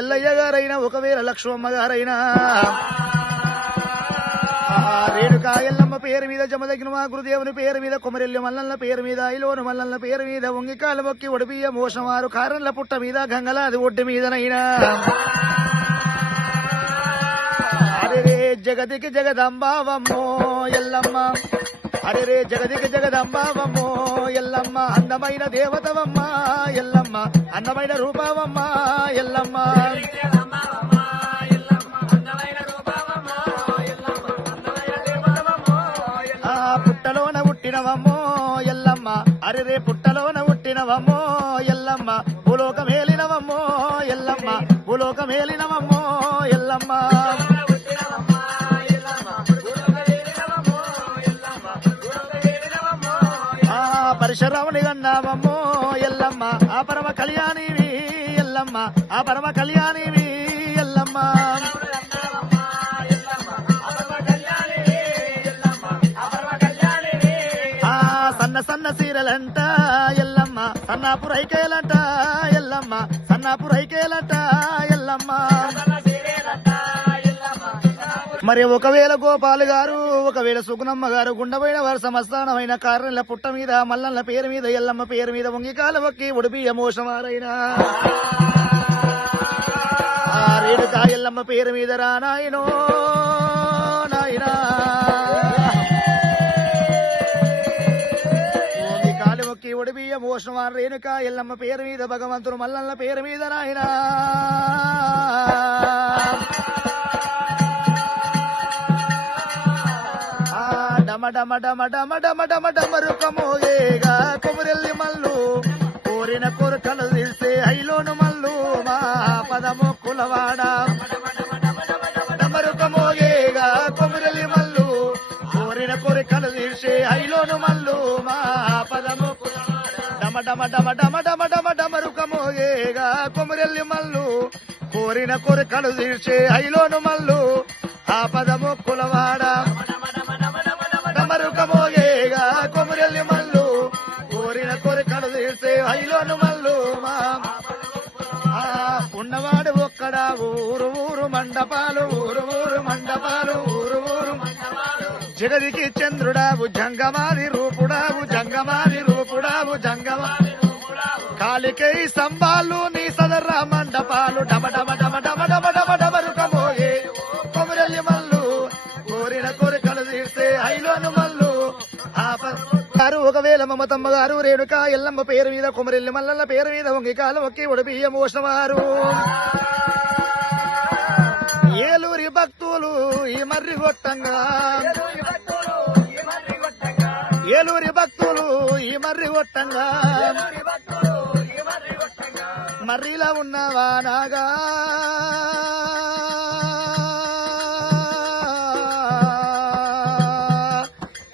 ఎల్లయ్య గారైనా ఒకవేళ లక్ష్మమ్మ గారైనా రేణుకా ఎల్లమ్మ పేరు మీద జమదగిన మా గురుదేవుని పేరు మీద కొమరెల్లి మల్లన్న పేరు మీద ఐలోను మల్లన్న పేరు మీద ఉంగికాల మొక్కి ఒడిపియ మోసమారు కారంల పుట్ట మీద గంగలాది ఒడ్డు మీదనైనా. అరే జగదికి జగదంబావమ్మో ఎల్లమ్మ. అరే రే జగదికి జగదంబావమ్మో ఎల్లమ్మ అందమైన దేవతవమ్మ ఎల్లమ్మ అందమైన రూపవమ్మ ఎల్లమ్మ. పుట్టలోన పుట్టినవమ్మో ఎల్లమ్మ. అరే రే పుట్టలోన పుట్టినవమ్మో ఎల్లమ్మ. భూలోకమేలినవమ్మో ఎల్లమ్మ. భూలోకమేలినవమ్మో ఎల్లమ్మ. పరశురాముని గన్నామమ్మో ఎల్లమ్మ ఆ పరమ కళ్యాణివి ఎల్లమ్మ ఆ పరమ కళ్యాణివి ఎల్లమ్మ. ఆ సన్న సన్న సీరలంట ఎల్లమ్మ సన్నాపు రైకేలంట ఎల్లమ్మ సన్నాపు రైకేలంట ఎల్లమ్మ. మరి ఒకవేళ గోపాల్ గారు ఒకవేళ సుగుణమ్మ గారు గుండమైన వారు సమస్థానమైన కారణల పుట్ట మీద మల్లన్న పేరు మీద ఎల్లమ్మ పేరు మీద వంగికాల ఒక్కి ఉడిపి అమోషమారైనా ఆ రేణుకా ఎల్లమ్మ పేరు మీద రానాయనో నాయనా ఓంగి కాలి మొక్కి ఒడిబియ్య మోసమాన్ రేణుక ఎల్లమ్మ పేరు మీద భగవంతుడు మల్లన్న పేరు మీద నాయనా డమ డమ డమ డమ డమ డమ డమరుక మోగేగా కొమురెల్లి మల్లు కోరిన కోరికలు తీసే ఐలోను మల్లు మా పదము కులవాడ డమరుక మోగేగా కొమురెల్లి మల్లు కోరిన కోరికలు తీసే ఐలోను మల్లు మా పదము డమ డమ డమ డమ డమ డమ డమరుక మోగేగా కొమురెల్లి మల్లు కోరిన కోరికలు తీర్చే ఐలోను మల్లు ఆ పదము కులవాడ మండపాలు ఊరు ఊరు మండపాలు ఊరు ఊరు జగదికి చంద్రుడావు జంగమాది రూపుడావు జంగమాది రూపుడావు జంగమా కాలికై సంబాలు నీ సదర మండపాలు డమ డమ డమ డమ డమ డమ డమరుక మోగే కొమరల్లి మల్లు. కోరిన కోరికలు తీర్చే ఐలోను మల్లు. ఆప గారు ఒకవేళ మమతమ్మ గారు రేణుక ఎల్లమ్మ పేరు మీద కొమరెల్లి మల్లన్న పేరు మీద వంగికాలు ఒక్కి ఉడిపియ్య మోసమారు భక్తులు ఈ మర్రి గొట్టంగా. ఏలూరి భక్తులు ఈ మర్రి గొట్టంగా. మర్రిలా ఉన్నవా నాగా?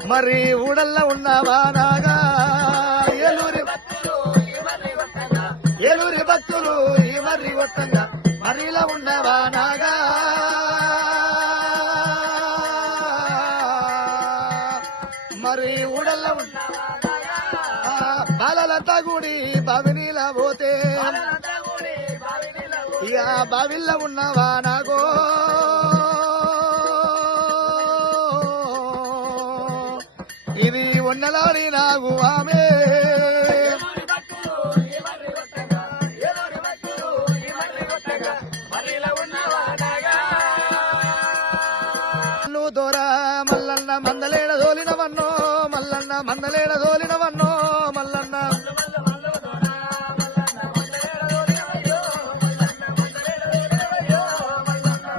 మరి ఊడల్లో ఉన్నవా నా పోతే ఇక బావిల్లో ఉన్నవా నాగో? ఇది ఉన్నలాడి నాకు ఆమె. మల్లు మల్లన్న మందలేడ దోలినవన్నో మల్లన్న మందలేడ దోలినవన్నో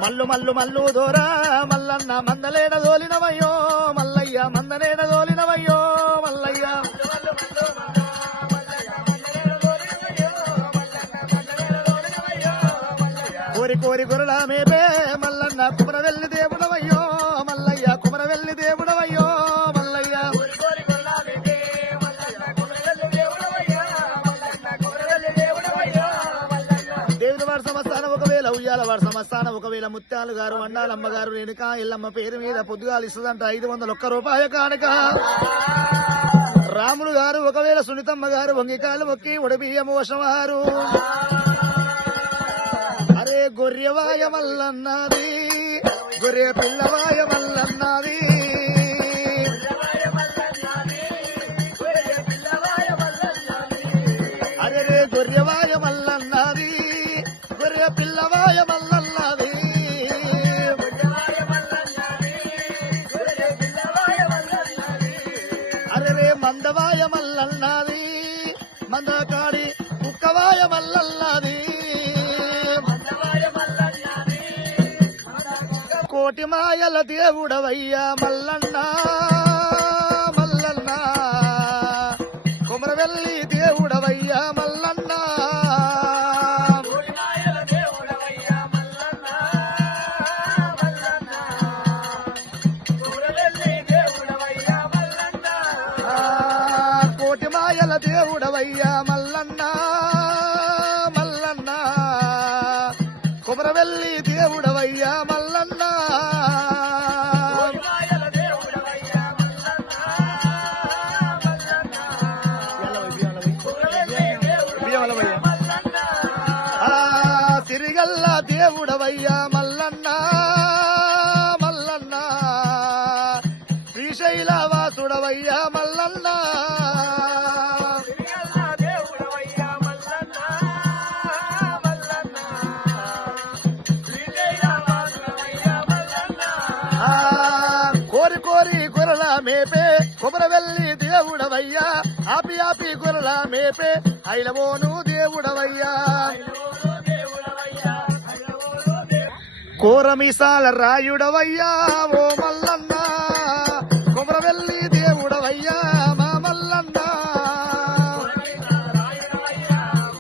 మల్లు మల్లు మల్లు దొర మల్లన్న మందలేడ దోలినవయ్యో మల్లయ్య మందలేన దోలినవయ్యో మల్లయ్య. కోరి కోరి గురడా మేపే ఒకవేళ వారి సంస్థానం ఒకవేళ ముత్యాలు గారు అన్నాలమ్మ గారు రేణుక ఎల్లమ్మ పేరు మీద పొద్దుగాలు ఇస్తుందంట ఐదు వందల ఒక్క రూపాయ కానుక. రాములు గారు ఒకవేళ సునీతమ్మ గారు వంగికాలు మొక్కి ఉడబియ్య అరే గొర్రెవాయ మల్లన్నది గొర్రె పిల్లవాయ మల్లన్నది మందకాడి కుక్కవాయ మల్లన్నది. కోటి మాయల దేవుడవయ్యా మల్లన్నా మల్లన్న. కోటి మాయల దేవుడవయ్యా మల్లన్న మల్లన్న. కుమరవెల్లి దేవుడవయ్యా మేపే కొమరవెల్లి దేవుడవయ్యా. ఆపి ఆపి గొర్రెల మేపే ఐలవోను దేవుడవయ్యా. కోరమిసాల రాయుడవయ్యా ఓ మల్ల